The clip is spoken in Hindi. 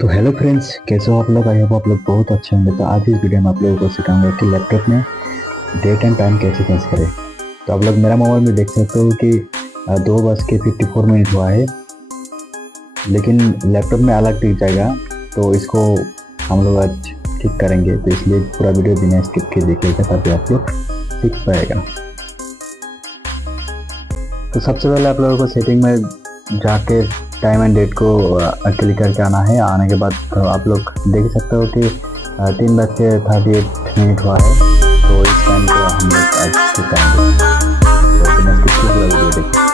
तो हेलो फ्रेंड्स, कैसे हो आप लोग? आई होप आप लोग बहुत अच्छे होंगे। तो आज इस वीडियो में आप लोगों को सिखाऊंगा कि लैपटॉप में डेट एंड टाइम कैसे चेंज करें। तो आप लोग मेरा मोबाइल में देख सकते हो कि 2:54 हुआ है, लेकिन लैपटॉप में अलग दिख जाएगा। तो इसको हम लोग आज ठीक करेंगे, तो इसलिए पूरा वीडियो बिना स्किप के देखिएगा ताकि आप लोग सीख पाएगा। तो सबसे पहले आप लोगों को सेटिंग में जाके टाइम एंड डेट को क्लिक करके आना है। आने के बाद आप लोग देख सकते हो कि 3:38 हुआ है। तो इस टाइम को हम लोग आज ठीक करेंगे। तो बिना स्किप के पूरा वीडियो देखिए।